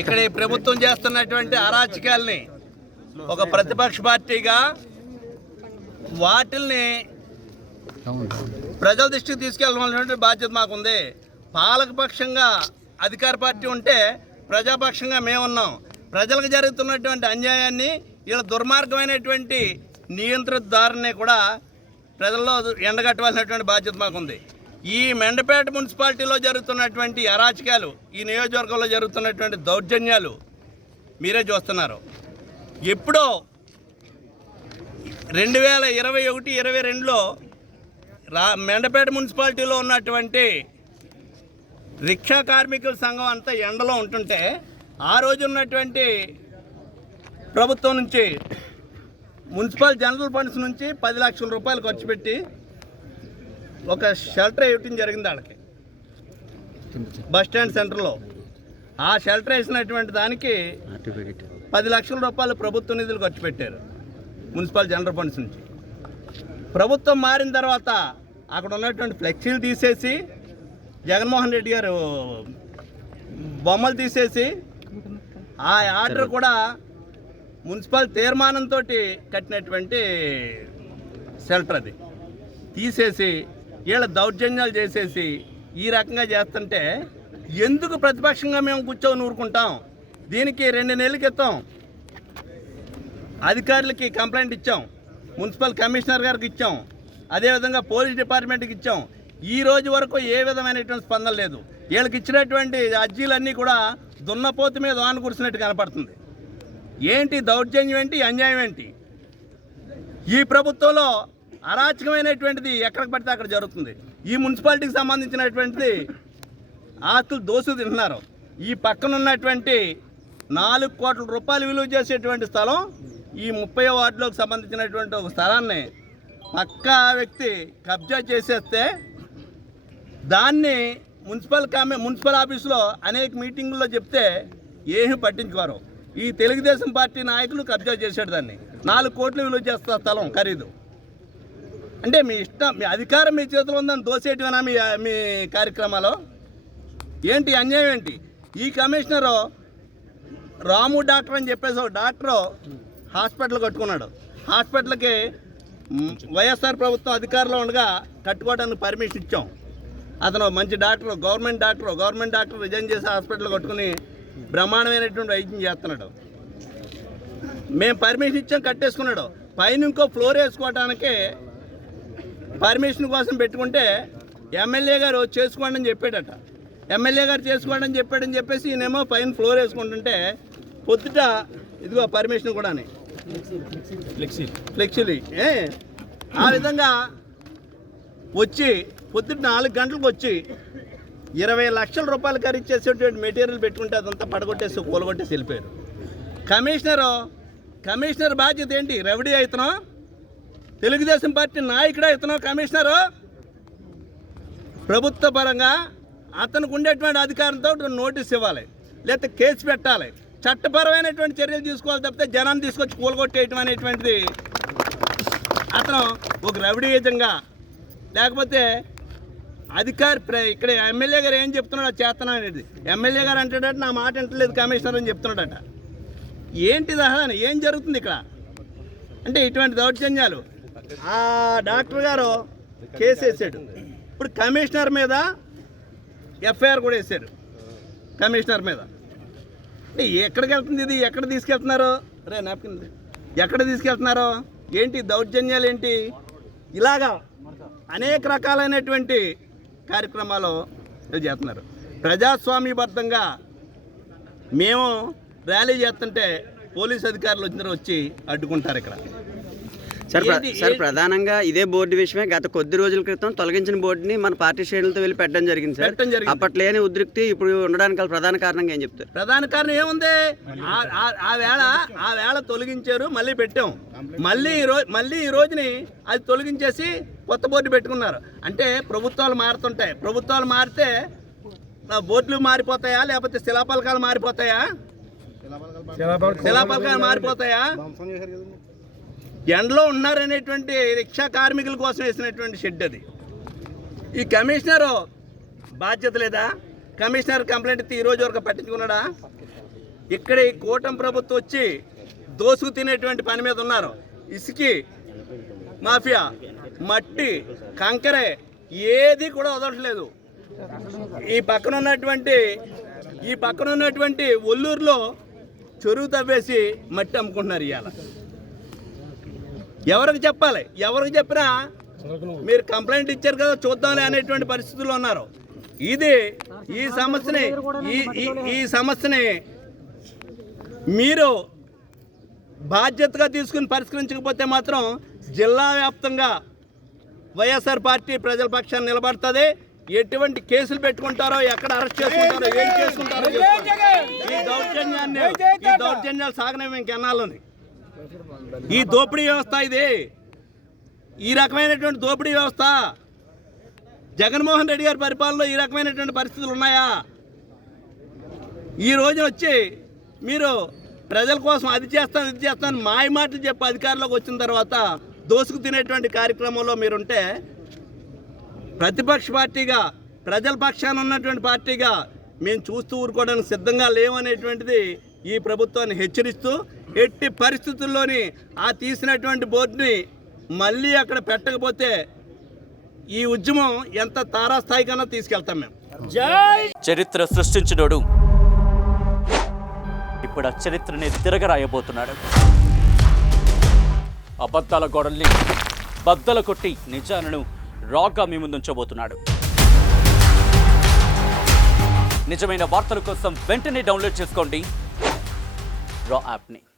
ఇక్కడ ఈ ప్రభుత్వం చేస్తున్నటువంటి అరాచకాల్ని ఒక ప్రతిపక్ష పార్టీగా వాటిల్ని ప్రజల దృష్టికి తీసుకెళ్ళవలసినటువంటి బాధ్యత మాకుంది. పాలకపక్షంగా అధికార పార్టీ ఉంటే ప్రజాపక్షంగా మేమున్నాం. ప్రజలకు జరుగుతున్నటువంటి అన్యాయాన్ని ఇలా దుర్మార్గమైనటువంటి నియంత్రిత ధోరణిని కూడా ప్రజల్లో ఎండగట్టవలసినటువంటి బాధ్యత మాకుంది. ఈ మెండపేట మున్సిపాలిటీలో జరుగుతున్నటువంటి అరాచకాలు, ఈ నియోజకవర్గంలో జరుగుతున్నటువంటి దౌర్జన్యాలు మీరే చూస్తున్నారు. ఎప్పుడో 2021-22లో మెండపేట మున్సిపాలిటీలో ఉన్నటువంటి రిక్షా కార్మికుల సంఘం అంతా ఎండలో ఉంటుంటే ఆ రోజు ఉన్నటువంటి ప్రభుత్వం నుంచి మున్సిపల్ జనరల్ ఫండ్స్ నుంచి 10 లక్షల రూపాయలు ఖర్చు పెట్టి ఒక షెల్టర్ వేయటం జరిగింది వాళ్ళకి బస్టాండ్ సెంటర్లో. ఆ షెల్టర్ వేసినటువంటి దానికి 10 లక్షల రూపాయలు ప్రభుత్వ నిధులు ఖర్చు పెట్టారు మున్సిపల్ జనరల్ ఫండ్స్ నుంచి. ప్రభుత్వం మారిన తర్వాత అక్కడ ఉన్నటువంటి ఫ్లెక్సీలు తీసేసి, జగన్మోహన్ రెడ్డి గారు బొమ్మలు తీసేసి, ఆ ఆర్డర్ కూడా మున్సిపల్ తీర్మానంతో కట్టినటువంటి షెల్టర్ అది తీసేసి వీళ్ళ దౌర్జన్యాలు చేసేసి ఈ రకంగా చేస్తుంటే ఎందుకు ప్రతిపక్షంగా మేము కూర్చొని ఊరుకుంటాం? దీనికి 2 నెలల క్రితం అధికారులకి కంప్లైంట్ ఇచ్చాం, మున్సిపల్ కమిషనర్ గారికి ఇచ్చాం, అదేవిధంగా పోలీస్ డిపార్ట్మెంట్కి ఇచ్చాం. ఈ రోజు వరకు ఏ విధమైనటువంటి స్పందన లేదు. వీళ్ళకి ఇచ్చినటువంటి అర్జీలన్నీ కూడా దున్నపోతు మీద వాన కురిసినట్టు కనపడుతుంది. ఏంటి దౌర్జన్యం ఏంటి, అన్యాయం ఏంటి? ఈ ప్రభుత్వంలో అరాచకమైనటువంటిది ఎక్కడికి పడితే అక్కడ జరుగుతుంది. ఈ మున్సిపాలిటీకి సంబంధించినటువంటిది ఆస్తులు దోసులు తింటున్నారు. ఈ పక్కన ఉన్నటువంటి 4 కోట్ల రూపాయలు విలువ చేసేటువంటి స్థలం, ఈ 30వ వార్డులోకి సంబంధించినటువంటి ఒక స్థలాన్ని పక్కా వ్యక్తి కబ్జా చేసేస్తే దాన్ని మున్సిపల్ ఆఫీసులో అనేక మీటింగుల్లో చెప్తే ఏమీ పట్టించుకోరు. ఈ తెలుగుదేశం పార్టీ నాయకులు కబ్జా చేశాడు దాన్ని. 4 కోట్లు విలువ చేస్తా స్థలం ఖరీదు. అంటే మీ ఇష్టం, మీ అధికారం మీ చేతిలో ఉందని దోసేయటమేనా మీ కార్యక్రమాలు? ఏంటి అన్యాయం ఏంటి? ఈ కమిషనరు రాము డాక్టర్ అని చెప్పేసి ఒక డాక్టరు హాస్పిటల్ కట్టుకున్నాడు. హాస్పిటల్కి వైఎస్ఆర్ ప్రభుత్వం అధికారంలో ఉండగా కట్టుకోవడానికి పర్మిషన్ ఇచ్చాం. అతను మంచి డాక్టర్, గవర్నమెంట్ డాక్టర్ రిజైన్ చేసి హాస్పిటల్ కట్టుకుని బ్రహ్మాండమైనటువంటి వైద్యం చేస్తున్నాడు. మేము పర్మిషన్ ఇచ్చాం, కట్టేసుకున్నాడు. పైన ఇంకో ఫ్లోర్ వేసుకోవడానికి పర్మిషన్ కోసం పెట్టుకుంటే ఎమ్మెల్యే గారు చేసుకోండి అని చెప్పాడట. ఎమ్మెల్యే గారు చేసుకోండి అని చెప్పాడని చెప్పేసి ఈయనేమో పైన ఫ్లోర్ వేసుకుంటుంటే పొద్దుట ఇదిగో పర్మిషన్ కూడా ఫ్లెక్సీలు ఆ విధంగా వచ్చి పొద్దుట 4 గంటలకు వచ్చి 20 లక్షల రూపాయలు ఖరీదు చేసేటువంటి మెటీరియల్ పెట్టుకుంటే అదంతా పడగొట్టేసి కూలగొట్టేసి వెళ్ళిపోయారు. కమిషనర్ బాధ్యత ఏంటి? రెవడీ అవుతున్నాం, తెలుగుదేశం పార్టీ నాయకుడే అవుతున్నాం. కమిషనరు ప్రభుత్వ పరంగా అతనికి ఉండేటువంటి అధికారంతో నోటీస్ ఇవ్వాలి, లేకపోతే కేసు పెట్టాలి, చట్టపరమైనటువంటి చర్యలు తీసుకోవాలి. తప్పితే జనాన్ని తీసుకొచ్చి కూలగొట్టేయటం అనేటువంటిది అతను ఒక రౌడీయుతంగా, లేకపోతే ఇక్కడ ఎమ్మెల్యే గారు ఏం చెప్తున్నాడో చేస్తున్నా అనేది. ఎమ్మెల్యే గారు అంటాడట నా మాట వింటలేదు కమిషనర్ అని చెప్తున్నాడట. ఏంటిది అసలు? ఏం జరుగుతుంది ఇక్కడ? అంటే ఇటువంటి దౌర్జన్యాలు. ఆ డాక్టర్ గారు కేసు వేసాడు. ఇప్పుడు కమిషనర్ మీద ఎఫ్ఐఆర్ కూడా వేశారు. కమిషనర్ మీద అంటే ఎక్కడికి వెళ్తుంది ఇది? ఎక్కడ తీసుకెళ్తున్నారు? ఎక్కడ తీసుకెళ్తున్నారు? ఏంటి దౌర్జన్యాలు ఏంటి? ఇలాగా అనేక రకాలైనటువంటి కార్యక్రమాలు చేస్తున్నారు. ప్రజాస్వామ్యబద్ధంగా మేము ర్యాలీ చేస్తుంటే పోలీస్ అధికారులు వచ్చి అడ్డుకుంటారు ఇక్కడ. సార్ ప్రధానంగా ఇదే బోర్డు విషయమే గత కొద్ది రోజుల క్రితం తొలగించిన బోర్డుని మన పార్టీ శ్రేణులతో వెళ్ళి పెట్టడం జరిగింది సార్. అప్పట్లేని ఉద్రిక్తి ఇప్పుడు ఉండడానికి ప్రధాన కారణంగా ఏం చెప్తారు? ప్రధాన కారణం ఏముంది? ఆ వేళ తొలగించారు, మళ్ళీ పెట్టాం. మళ్ళీ ఈ రోజుని అది తొలగించేసి కొత్త బోర్డు పెట్టుకున్నారు. అంటే ప్రభుత్వాలు మారుతుంటాయి. ప్రభుత్వాలు మారితే బోర్డులు మారిపోతాయా, లేకపోతే శిలాపలకాలు మారిపోతాయా? శిలాపలకాలు మారిపోతాయా? ఎండలో ఉన్నారనేటువంటి రిక్షా కార్మికుల కోసం వేసినటువంటి షెడ్ అది. ఈ కమిషనరు బాధ్యత లేదా? కమిషనర్ కంప్లైంట్ ఇస్తే ఈ రోజు వరకు పట్టించుకున్నాడా? ఇక్కడ ఈ కూటమి ప్రభుత్వం వచ్చి దోసుకు తినేటువంటి పని మీద ఉన్నారు. ఇసుకి మాఫియా, మట్టి, కంకరే ఏది కూడా వదలట్లేదు. ఈ పక్కన ఉన్నటువంటి ఒల్లూరులో చెరువు తవ్వేసి మట్టి అమ్ముకుంటున్నారు. ఇవాళ ఎవరికి చెప్పాలి? ఎవరికి చెప్పినా మీరు కంప్లైంట్ ఇచ్చారు కదా చూద్దాంలే అనేటువంటి పరిస్థితుల్లో ఉన్నారు. ఈ సమస్యని మీరు బాధ్యతగా తీసుకుని పరిష్కరించకపోతే మాత్రం జిల్లా వ్యాప్తంగా వైఎస్ఆర్ పార్టీ ప్రజల పక్షాన్ని నిలబడుతుంది. ఎటువంటి కేసులు పెట్టుకుంటారో, ఎక్కడ అరెస్ట్ చేసుకుంటారో, ఏం చేసుకుంటారో ఈ దౌర్జన్యాలు సాగనేవి ఇంకెన్నాళ్ళని. ఈ దోపిడీ వ్యవస్థ ఇది, ఈ రకమైనటువంటి దోపిడీ వ్యవస్థ జగన్మోహన్ రెడ్డి గారి పరిపాలనలో ఈ రకమైనటువంటి పరిస్థితులు ఉన్నాయా? ఈ రోజు వచ్చి మీరు ప్రజల కోసం అది చేస్తాను మాయ మాటలు చెప్పి అధికారంలోకి వచ్చిన తర్వాత దోసుకు తినేటువంటి కార్యక్రమంలో మీరుంటే, ప్రతిపక్ష పార్టీగా ప్రజల పక్షాన ఉన్నటువంటి పార్టీగా మేము చూస్తూ ఊరుకోవడానికి సిద్ధంగా లేవనేటువంటిది ఈ ప్రభుత్వాన్ని హెచ్చరిస్తూ, ఎట్టి పరిస్థితుల్లోని ఆ తీసినటువంటి బోర్డుని మళ్ళీ అక్కడ పెట్టకపోతే ఈ ఉద్యమం ఎంత తారాస్థాయికన్నా తీసుకెళ్తాం మేము. చరిత్ర సృష్టించినోడు ఇప్పుడు ఆ చరిత్రని తిరగరాయబోతున్నాడు. అబద్ధాల గోడల్ని బద్దలు కొట్టి నిజాలను రాగా మీ ముందుంచబోతున్నాడు. నిజమైన వార్తల కోసం వెంటనే డౌన్లోడ్ చేసుకోండి రా యాప్ని.